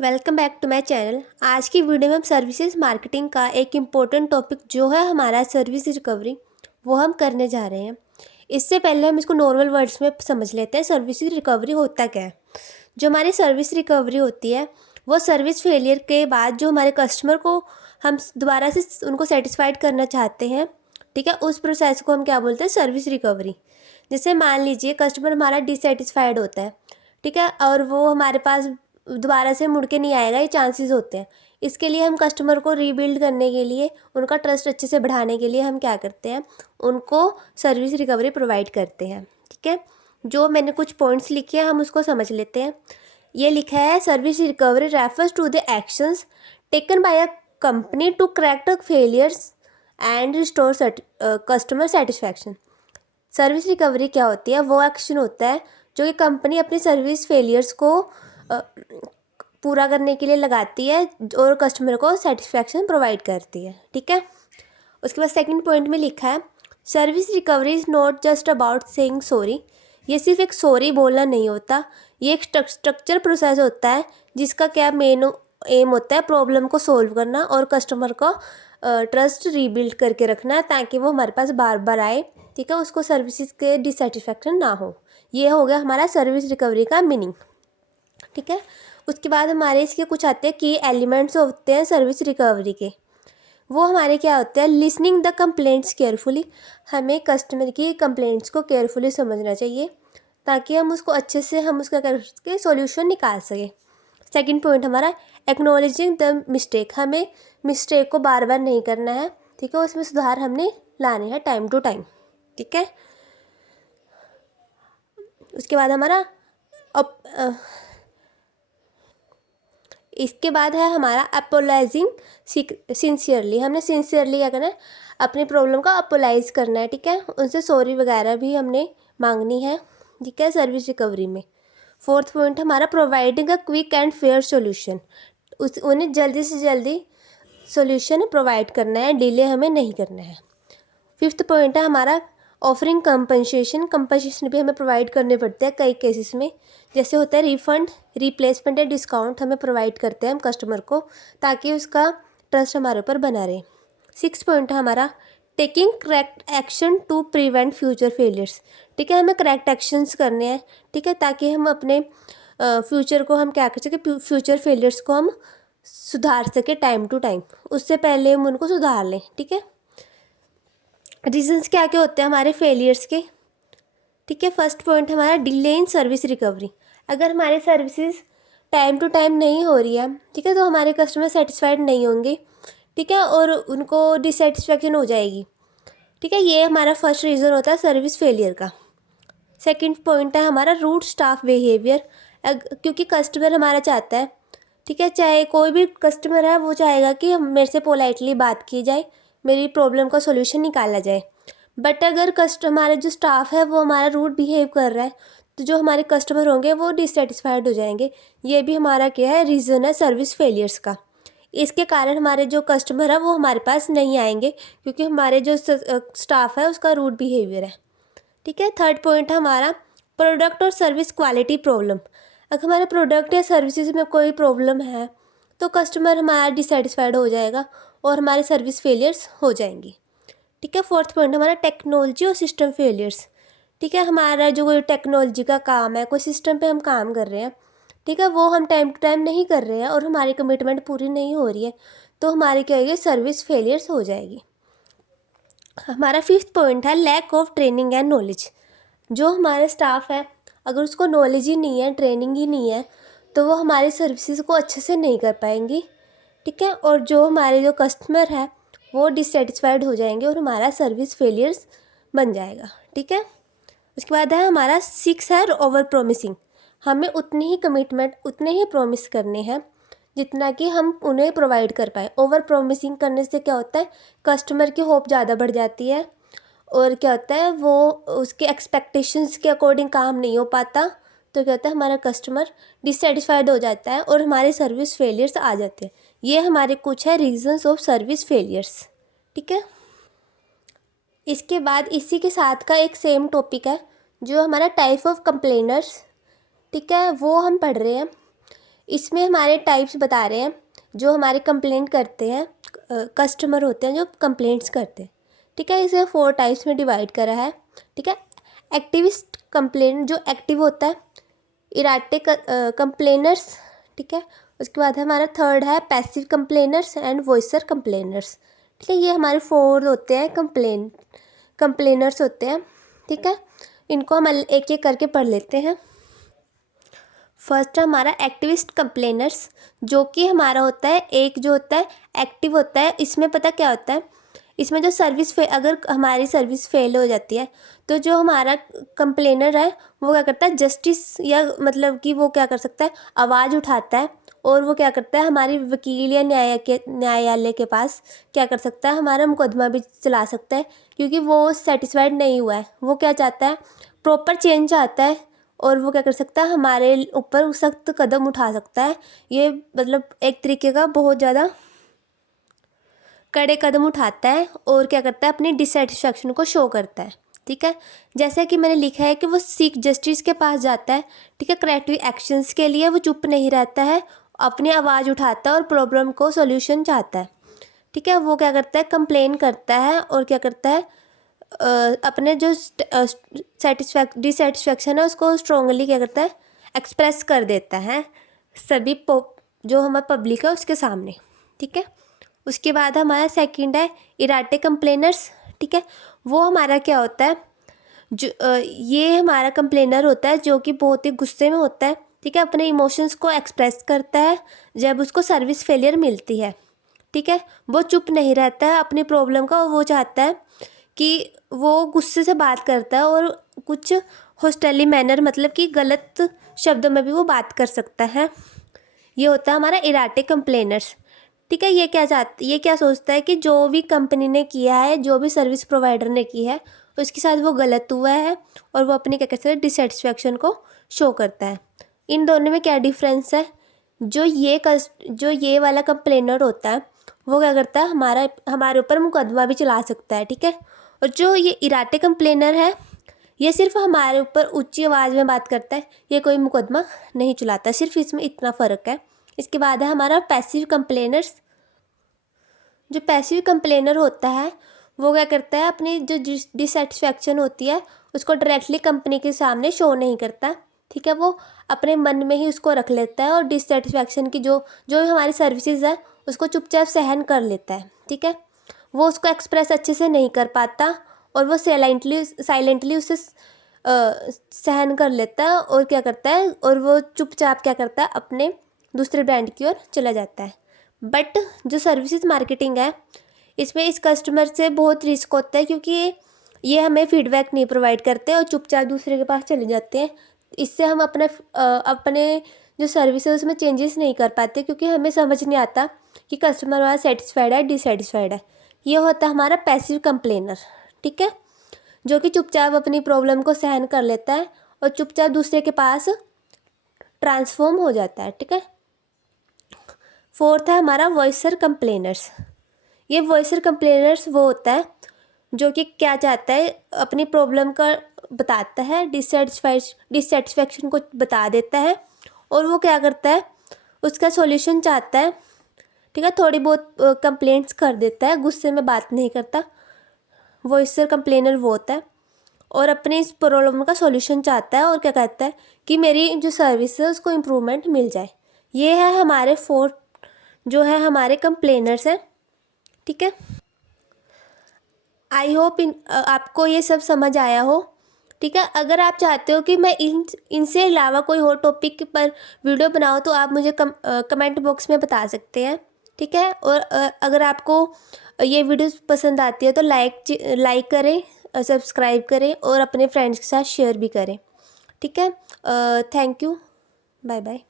Welcome back to my channel. आज की video में हम सर्विसेज मार्केटिंग का एक इम्पोर्टेंट टॉपिक जो है हमारा सर्विस रिकवरी वो हम करने जा रहे हैं। इससे पहले हम इसको नॉर्मल वर्ड्स में समझ लेते हैं। सर्विस रिकवरी होता क्या है। जो हमारी सर्विस रिकवरी होती है वो सर्विस फेलियर के बाद जो हमारे कस्टमर को हम दोबारा से उनको सेटिस्फाइड करना चाहते हैं, ठीक है, उस प्रोसेस को हम क्या बोलते हैं, सर्विस रिकवरी। जैसे मान लीजिए कस्टमर हमारा डिससेटिस्फाइड होता है, ठीक है, और वो हमारे पास दोबारा से मुड़ के नहीं आएगा, ये चांसेस होते हैं। इसके लिए हम कस्टमर को रीबिल्ड करने के लिए, उनका ट्रस्ट अच्छे से बढ़ाने के लिए हम क्या करते हैं, उनको सर्विस रिकवरी प्रोवाइड करते हैं। ठीक है, जो मैंने कुछ पॉइंट्स लिखे हैं हम उसको समझ लेते हैं। ये लिखा है, service recovery refers to the actions taken by a company to correct failures and restore customer satisfaction. Service recovery क्या होती है, वो एक्शन होता है जो कि कंपनी अपनी सर्विस फेलियर्स को पूरा करने के लिए लगाती है और कस्टमर को सेटिस्फैक्शन प्रोवाइड करती है। ठीक है, उसके बाद सेकंड पॉइंट में लिखा है, service recovery is not just about saying sorry. ये सिर्फ एक सॉरी बोलना नहीं होता, ये एक स्ट्रक्चर प्रोसेस होता है जिसका क्या मेन एम होता है, प्रॉब्लम को सॉल्व करना और कस्टमर को ट्रस्ट रीबिल्ड करके रखना है ताकि वो हमारे पास बार बार आए। ठीक है, उसको सर्विसेज के डिससेटिस्फैक्शन ना हो। ये हो गया हमारा सर्विस रिकवरी का मीनिंग। ठीक है, उसके बाद हमारे इसके कुछ आते हैं की एलिमेंट्स होते हैं सर्विस रिकवरी के। वो हमारे क्या होते हैं, लिसनिंग द कंप्लेंट्स केयरफुली। हमें कस्टमर की कंप्लेंट्स को केयरफुली समझना चाहिए ताकि हम उसको अच्छे से हम उसका करके सॉल्यूशन निकाल सकें। सेकंड पॉइंट हमारा एक्नॉलेजिंग द मिस्टेक। हमें मिस्टेक को बार बार नहीं करना है, ठीक है, उसमें सुधार हमने लाने हैं टाइम टू टाइम। ठीक है, उसके बाद हमारा इसके बाद है हमारा अपोलाइजिंग सिंसियरली। हमने सिंसियरली क्या करना है, अपनी प्रॉब्लम का अपोलाइज करना है। ठीक है, उनसे सॉरी वगैरह भी हमने मांगनी है। ठीक है, सर्विस रिकवरी में फोर्थ पॉइंट हमारा providing a quick and fair solution. उन्हें जल्दी से जल्दी सॉल्यूशन प्रोवाइड करना है, डिले हमें नहीं करना है। फिफ्थ पॉइंट है हमारा ऑफरिंग कंपनसेशन भी हमें प्रोवाइड करने पड़ते हैं कई केसेस में। जैसे होता है रिफंड, रिप्लेसमेंट या डिस्काउंट हमें प्रोवाइड करते हैं हम कस्टमर को ताकि उसका ट्रस्ट हमारे ऊपर बना रहे। सिक्स पॉइंट है हमारा taking correct action to prevent future failures. ठीक है, हमें करेक्ट एक्शंस करने हैं, ठीक है, ताकि हम अपने फ्यूचर को हम क्या कर सके, फ्यूचर फेलियर्स को हम सुधार सके टाइम टू टाइम, उससे पहले हम उनको सुधार लें। ठीक है, रीजंस क्या क्या होते हैं हमारे फेलियर्स के। ठीक है, फर्स्ट पॉइंट हमारा डिले इन सर्विस रिकवरी। अगर हमारे सर्विसेज टाइम टू टाइम नहीं हो रही है, ठीक है, तो हमारे कस्टमर सेटिस्फाइड नहीं होंगे। ठीक है, और उनको डिससेटिस्फैक्शन हो जाएगी। ठीक है, ये हमारा फर्स्ट रीज़न होता है सर्विस फेलियर का। सेकंड पॉइंट है हमारा रूड स्टाफ बिहेवियर। क्योंकि कस्टमर हमारा चाहता है, ठीक है, चाहे कोई भी कस्टमर है वो चाहेगा कि मेरे से पोलाइटली बात की जाए, मेरी प्रॉब्लम का सोल्यूशन निकाला जाए। बट अगर हमारा जो स्टाफ है वो हमारा रूड बिहेव कर रहा है तो जो हमारे कस्टमर होंगे वो डिससेटिस्फाइड हो जाएंगे। ये भी हमारा क्या है, रीज़न है सर्विस फेलियर्स का। इसके कारण हमारे जो कस्टमर है वो हमारे पास नहीं आएंगे क्योंकि हमारे जो स्टाफ है उसका रूड बिहेवियर है। ठीक है, थर्ड पॉइंट है हमारा प्रोडक्ट और सर्विस क्वालिटी प्रॉब्लम। अगर हमारे प्रोडक्ट या सर्विसेज में कोई प्रॉब्लम है तो कस्टमर हमारा डिससेटिस्फाइड हो जाएगा और हमारी सर्विस फेलियर्स हो जाएंगी। ठीक है, फोर्थ पॉइंट हमारा टेक्नोलॉजी और सिस्टम फेलियर्स। ठीक है, हमारा जो कोई टेक्नोलॉजी का काम है, कोई सिस्टम पे हम काम कर रहे हैं, ठीक है, वो हम टाइम टू टाइम नहीं कर रहे हैं और हमारी कमिटमेंट पूरी नहीं हो रही है तो हमारी क्या होगी, सर्विस फेलियर्स हो जाएगी। हमारा फिफ्थ पॉइंट है lack of training and knowledge. जो हमारे स्टाफ है अगर उसको नॉलेज ही नहीं है, ट्रेनिंग ही नहीं है, तो वो हमारी सर्विसेज को अच्छे से नहीं कर पाएंगी। ठीक है, और जो हमारे जो कस्टमर है वो डिससेटिस्फाइड हो जाएंगे और हमारा सर्विस फेलियर्स बन जाएगा। ठीक है, उसके बाद है हमारा सिक्स है ओवर प्रोमिसिंग। हमें उतनी ही कमिटमेंट, उतने ही प्रॉमिस करने हैं जितना कि हम उन्हें प्रोवाइड कर पाए। ओवर प्रोमिसिंग करने से क्या होता है, कस्टमर की होप ज़्यादा बढ़ जाती है और क्या होता है, वो उसके एक्सपेक्टेशंस के अकॉर्डिंग काम नहीं हो पाता, तो क्या होता है, हमारा कस्टमर डिससेटिस्फाइड हो जाता है और हमारे सर्विस फेलियर्स आ जाते हैं। ये हमारे कुछ है रीजंस ऑफ सर्विस फेलियर्स। ठीक है, इसके बाद इसी के साथ का एक सेम टॉपिक है जो हमारा टाइप ऑफ कंप्लेनर्स। ठीक है, वो हम पढ़ रहे हैं। इसमें हमारे टाइप्स बता रहे हैं जो हमारे कंप्लेंट करते हैं, कस्टमर होते हैं जो कंप्लेंट्स करते हैं। ठीक है, इसे 4 टाइप्स में डिवाइड करा है। ठीक है, एक्टिविस्ट कंप्लेंट जो एक्टिव होता है, इराटिक कंप्लेनर्स। ठीक है, उसके बाद हमारा थर्ड है पैसिव कंप्लेनर्स एंड वॉइसर कंप्लेनर्स। ठीक है, ये हमारे 4 होते हैं कंप्लेनर्स होते हैं। ठीक है, इनको हम एक एक करके पढ़ लेते हैं। फर्स्ट हमारा एक्टिविस्ट कंप्लेनर्स, जो कि हमारा होता है एक जो होता है एक्टिव होता है। इसमें पता क्या होता है, इसमें जो अगर हमारी सर्विस फेल हो जाती है तो जो हमारा कंप्लेनर है वो क्या करता है, जस्टिस या मतलब कि वो क्या कर सकता है, आवाज़ उठाता है और वो क्या करता है, हमारी वकील या न्यायालय के पास क्या कर सकता है, हमारा मुकदमा भी चला सकता है, क्योंकि वो सेटिस्फाइड नहीं हुआ है। वो क्या चाहता है, प्रॉपर चेंज चाहता है और वो क्या कर सकता है, हमारे ऊपर सख्त कदम उठा सकता है। ये मतलब एक तरीके का बहुत ज़्यादा कड़े कदम उठाता है और क्या करता है, अपनी डिससेटिस्फैक्शन को शो करता है। ठीक है, जैसे कि मैंने लिखा है कि वो सीख जस्टिस के पास जाता है। ठीक है, करेक्टिव एक्शंस के लिए वो चुप नहीं रहता है, अपनी आवाज़ उठाता है और प्रॉब्लम को सॉल्यूशन चाहता है। ठीक है, वो क्या करता है, कंप्लेन करता है और क्या करता है, अपने जो डिससेटिस्फैक्शन है उसको स्ट्रांगली क्या करता है, एक्सप्रेस कर देता है सभी जो हमारे पब्लिक है उसके सामने। ठीक है, उसके बाद हमारा सेकंड है इराटिक कंप्लेनर्स। ठीक है, वो हमारा क्या होता है, जो ये हमारा कंप्लेनर होता है जो कि बहुत ही गुस्से में होता है। ठीक है, अपने इमोशंस को एक्सप्रेस करता है जब उसको सर्विस फेलियर मिलती है। ठीक है, वो चुप नहीं रहता है अपनी प्रॉब्लम का, वो चाहता है कि वो गुस्से से बात करता है और कुछ हॉस्टली मैनर मतलब कि गलत शब्दों में भी वो बात कर सकता है। ये होता है हमारा इराटिक कंप्लेनर्स। ठीक है, ये क्या सोचता है कि जो भी कंपनी ने किया है, जो भी सर्विस प्रोवाइडर ने की है उसके साथ वो गलत हुआ है और वो अपनी क्या कहते हैं, डिससेटिस्फैक्शन को शो करता है। इन दोनों में क्या डिफरेंस है, जो ये वाला कंप्लेनर होता है वो क्या करता है, हमारे ऊपर मुकदमा भी चला सकता है। ठीक है, और जो ये इराटिक कंप्लेनर है ये सिर्फ हमारे ऊपर ऊंची आवाज़ में बात करता है, ये कोई मुकदमा नहीं चलाता। सिर्फ इसमें इतना फ़र्क है। इसके बाद है हमारा पैसिव कंप्लेनर्स। जो पैसिव कंप्लेनर होता है वो क्या करता है, अपनी जो डिससेटिस्फैक्शन होती है उसको डायरेक्टली कंपनी के सामने शो नहीं करता। ठीक है, वो अपने मन में ही उसको रख लेता है और डिससेटिस्फैक्शन की जो जो हमारी सर्विसेज है उसको चुपचाप सहन कर लेता है। ठीक है, वो उसको एक्सप्रेस अच्छे से नहीं कर पाता और वो साइलेंटली उसे सहन कर लेता है और क्या करता है, और वो चुपचाप क्या करता है, अपने दूसरे ब्रांड की ओर चला जाता है। बट जो सर्विसेज मार्केटिंग है इसमें इस कस्टमर से बहुत रिस्क होता है, क्योंकि ये हमें फीडबैक नहीं प्रोवाइड करते और चुपचाप दूसरे के पास चले जाते हैं। इससे हम अपने जो सर्विस है उसमें चेंजेस नहीं कर पाते, क्योंकि हमें समझ नहीं आता कि कस्टमर हमारा सेटिस्फाइड है डिससेटिस्फाइड है। ये होता है हमारा पैसिव कंप्लेनर। ठीक है, जो कि चुपचाप अपनी प्रॉब्लम को सहन कर लेता है और चुपचाप दूसरे के पास ट्रांसफॉर्म हो जाता है। ठीक है, फोर्थ है हमारा वॉइसर कंप्लेनर्स। ये वॉइसर कंप्लेनर्स वो होता है जो कि क्या चाहता है, अपनी प्रॉब्लम का बताता है, डिससेटिस्फैक्शन को बता देता है और वो क्या करता है, उसका सॉल्यूशन चाहता है। ठीक है, थोड़ी बहुत कंप्लेंट्स कर देता है, गुस्से में बात नहीं करता। वॉइसर कंप्लेनर वो होता है और अपनी इस प्रॉब्लम का सॉल्यूशन चाहता है और क्या कहता है कि मेरी जो सर्विस है उसको इम्प्रूवमेंट मिल जाए। ये है हमारे 4 जो है हमारे कंप्लेनर्स हैं। ठीक है, आई होप आपको ये सब समझ आया हो। ठीक है, अगर आप चाहते हो कि मैं इनसे अलावा कोई और टॉपिक पर वीडियो बनाऊँ तो आप मुझे कमेंट बॉक्स में बता सकते हैं। ठीक है, और अगर आपको ये वीडियो पसंद आती है तो लाइक करें, सब्सक्राइब करें और अपने फ्रेंड्स के साथ शेयर भी करें। ठीक है, थैंक यू, बाय बाय।